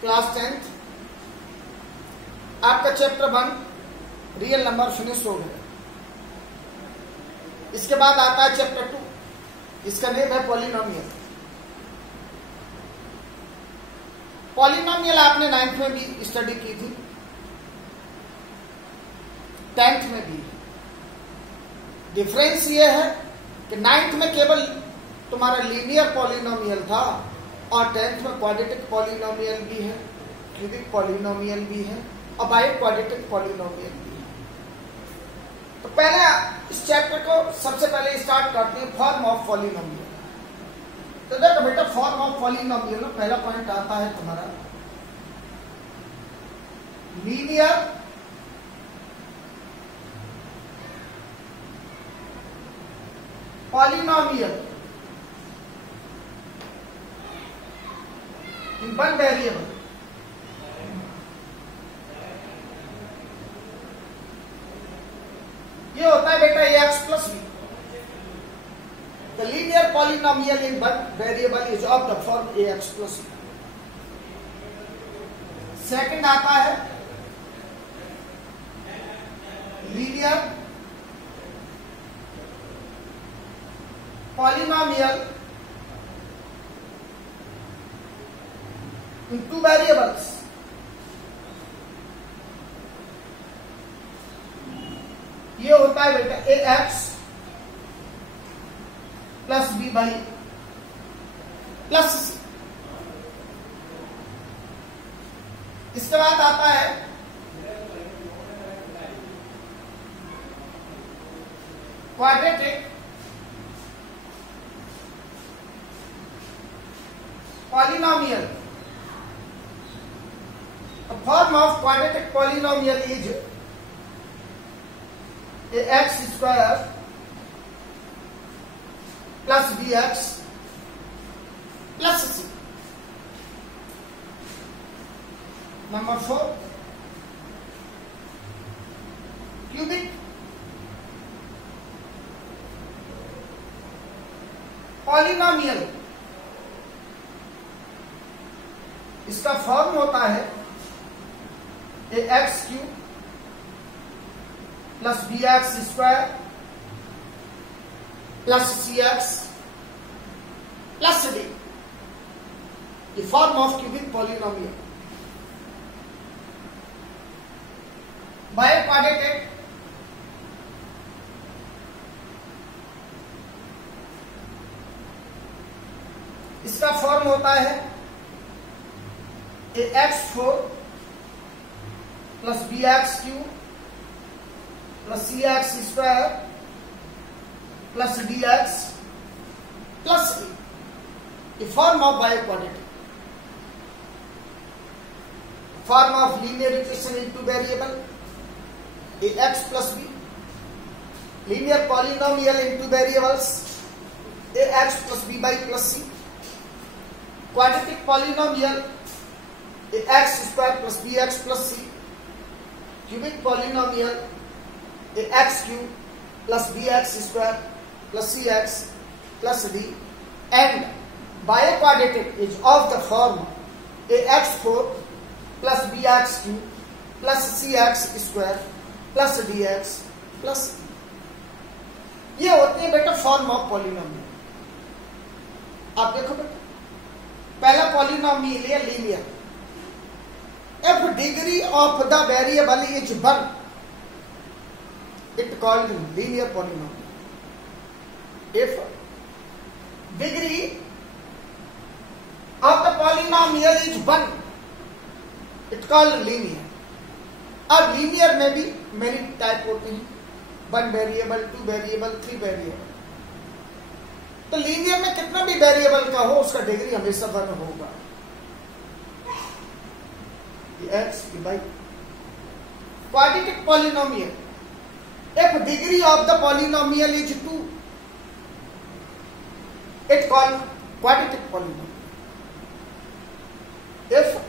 Class 10th आपका chapter 1 real number finish हो गया। इसके बाद आता है चैप्टर 2, इसका नेम है पॉलिनोमियल। पॉलिनोमियल आपने 9th में भी स्टडी की थी, 10th में भी। डिफरेंस ये है कि 9th में केवल तुम्हारा लीनियर पॉलिनोमियल था और 10th में क्वाड्रेटिक पॉलिनोमियल भी है, क्यूबिक पॉलिनोमियल भी है और बाई क्वाड्रेटिक पॉलिनोमियल भी है। तो पहले इस चैप्टर को सबसे पहले स्टार्ट करते हैं फॉर्म ऑफ पॉलिनोमियल। तो देखो बेटा, फॉर्म ऑफ पॉलिनोमियल में पहला पॉइंट आता है तुम्हारा linear polynomial in one variable. ये होता है बेटा ax plus b। The linear polynomial in one variable is of the form ax plus b। Second आता है linear polynomial in two variables। ये होता है बेटा ax plus B Y plus C. इसके बाद आता है quadratic polynomial. A form of quadratic polynomial is ax square plus bx plus c। Number 4, cubic polynomial। इसका फॉर्म होता है ax cube plus bx square plus cx plus d। ये form of cubic polynomial. By quadratic इसका form होता है ax4 plus bx cube plus cx square plus dx plus e। ये form of by quadratic. Form of linear equation in two variable ax plus b। Linear polynomial in two variables ax plus b by plus c। Quadratic polynomial ax square plus bx plus c। Cubic polynomial ax cube plus bx square plus cx plus d। And by quadratic is of the form ax4 plus bx cube plus cx square plus dx plus. ये होते हैं बेटा form of polynomial. आप देखो बेटा, पहला polynomial है linear. If degree of the variable is 1, it called linear polynomial. If degree of the polynomial is 1, it called linear। अब linear में भी many type होते हैं, 1 variable, 2 variable, 3 variable। तो linear में कितना भी variable का हो उसका डिग्री हमेशा 1 होगा। x by quadratic polynomial। If degree of the polynomial is 2, it called quadratic polynomial। If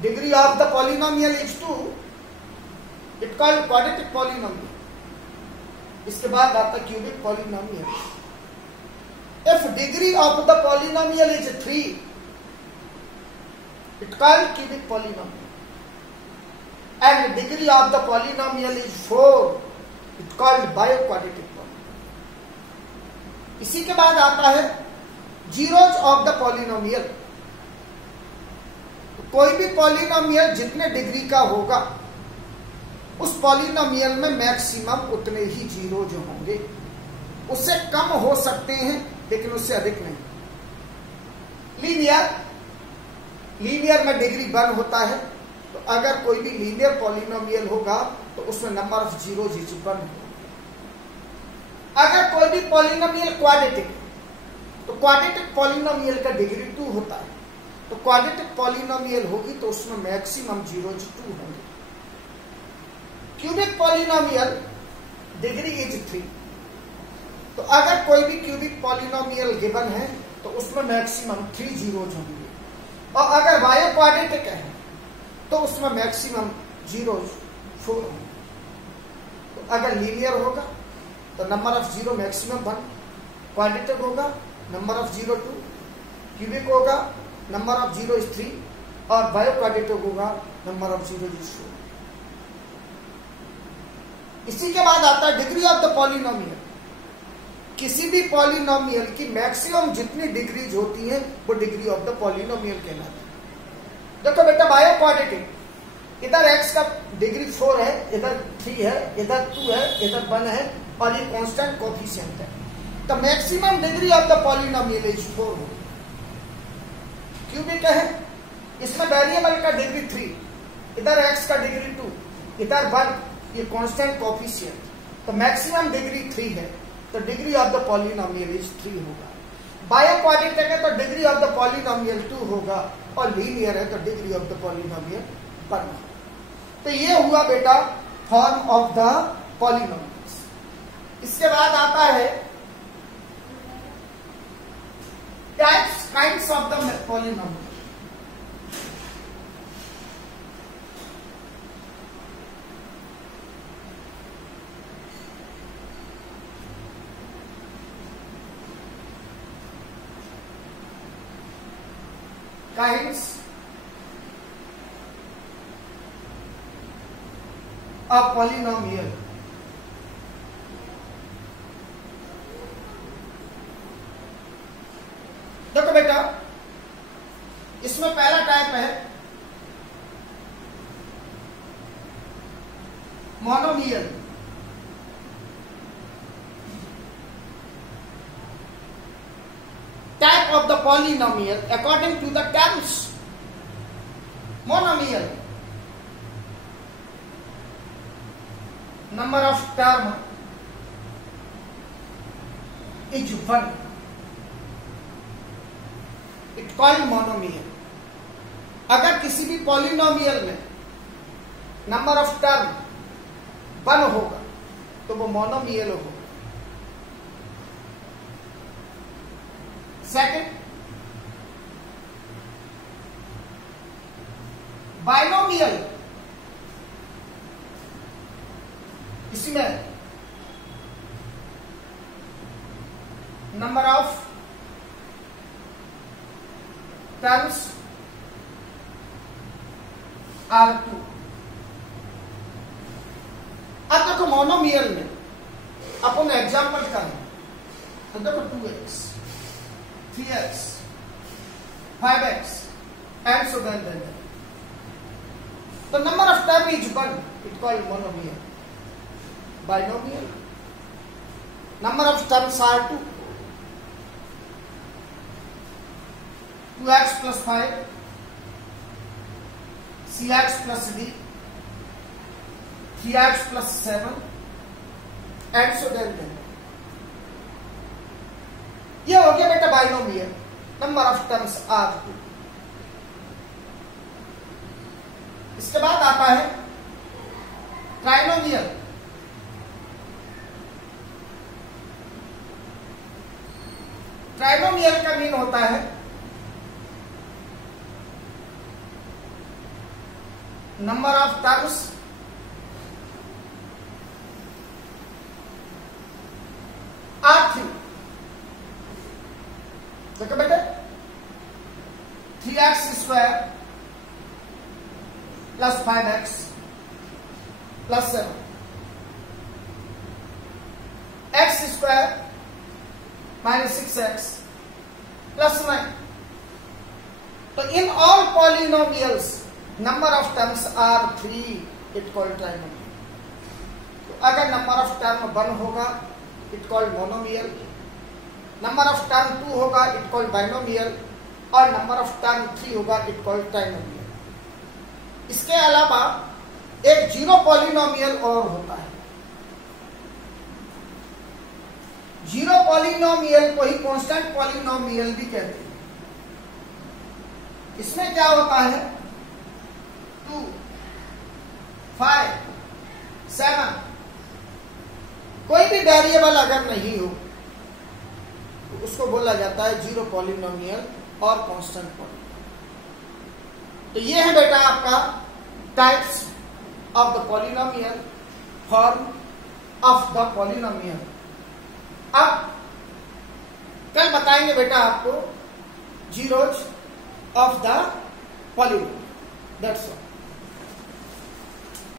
degree of the polynomial is 2, it called quadratic polynomial। इसके बाद आता cubic polynomial। If degree of the polynomial is 3, it called cubic polynomial, and degree of the polynomial is 4, it called bioquadratic polynomial. इसी के बाद आता है zeros of the polynomial. कोई भी पॉलिनोमियल जितने डिग्री का होगा उस पॉलिनोमियल में मैक्सिमम उतने ही जीरो जो होंगे, उससे कम हो सकते हैं लेकिन उससे अधिक नहीं. लीनियर में डिग्री 1 होता है, तो अगर कोई भी लीनियर पॉलिनोमियल होगा तो उसमें नंबर ऑफ जीरो 1 होगा. अगर कोई भी पॉलिनोमियल क्वाड्रेटिक, तो क्वाड्रेटिक पॉलिनोमियल का डिग्री 2 होता है, तो क्वाड्रेटिक पॉलिनोमियल होगी तो उसमें मैक्सिमम जीरोज 2 होंगे. क्यूबिक पॉलिनोमियल डिग्री इज 3, तो अगर कोई भी क्यूबिक पॉलिनोमियल गिवन है तो उसमें मैक्सिमम 3 जीरोज होंगे. और अगर बायो क्वाड्रेटिक है तो उसमें मैक्सिमम जीरोज 4 होंगे. तो अगर लीनियर होगा तो number of zero maximum 1, quadratic होगा नंबर ऑफ जीरो 2, क्यूबिक होगा नंबर ऑफ जीरो इज 3, और बायो क्वाड्रेटिक होगा नंबर ऑफ जीरो इज 4. इसी के बाद आता है डिग्री ऑफ द पॉलिनोमियल. किसी भी पॉलिनोमियल की मैक्सिमम जितनी डिग्रीज होती हैं वो डिग्री ऑफ द पॉलिनोमियल कहलाती है. देखो बेटा, बायो क्वाड्रेटिक, इधर x का डिग्री 4 है, इधर 3 है, इधर 2 है, इधर 1 है, और ये कांस्टेंट कोएफिशिएंट है. तो maximum degree of the polynomial is 4 होगी. क्यूबिक है, इसमें वेरिएबल का डिग्री 3, इधर x का डिग्री 2, इधर 1, ये कांस्टेंट कोएफिशिएंट, तो मैक्सिमम डिग्री 3 है, तो degree of the polynomial is 3 होगा. बायो क्वाड्रेटिक है तो डिग्री ऑफ द पॉलिनोमियल 2 होगा, और लीनियर है तो डिग्री ऑफ द पॉलिनोमियल 1 होगा. तो ये हुआ बेटा फॉर्म ऑफ द पॉलिनोमियल्स. इसके बाद आता है types, kinds of the polynomial. Kinds of polynomial. देखो बेटा, इसमें पहला टाइप है monomial. Type of the polynomial according to the terms. Monomial, number of term is 1. It called monomial. अगर किसी भी पॉलिनोमियल में नंबर ऑफ टर्म 1 होगा तो वो मोनोमियल होगा. सेकंड, बाइनोमियल, इसमें नंबर ऑफ टर्म्स आर 2. अब देखो मोनोमियल में अपन एग्जाम्पल करें तो देखो 2x, 3x, 5x, and so then. The number of term is 1. It called monomial. Binomial, number of terms are 2. 2x plus 5, cx plus d, 3x plus 7, and so then. ये हो गया बेटा binomial. Number of terms are 2. इसके बाद आता है trinomial. Trinomial का mean होता है नंबर ऑफ टर्म्स आर 3. देखो बेटे, 3x square plus 5x plus 7 x square minus 6x plus 9. तो in all polynomials number of terms are 3, it called trinomial. तो अगर नंबर ऑफ टर्म 1 होगा it called monomial, number of term 2 होगा it called binomial, और number of term 3 होगा it called trinomial. इसके अलावा एक जीरो पॉलिनोमियल और होता है. जीरो पॉलिनोमियल को ही कांस्टेंट पॉलिनोमियल भी कहते हैं. इसमें क्या होता है 2, 5, 7 कोई भी वेरिएबल अगर नहीं हो तो उसको बोला जाता है जीरो पॉलिनोमियल और कांस्टेंट पॉलिनोमियल. तो ये है बेटा आपका types of the polynomial, form of the polynomial. अब कल बताएंगे बेटा आपको zeros of the polynomial. That's all.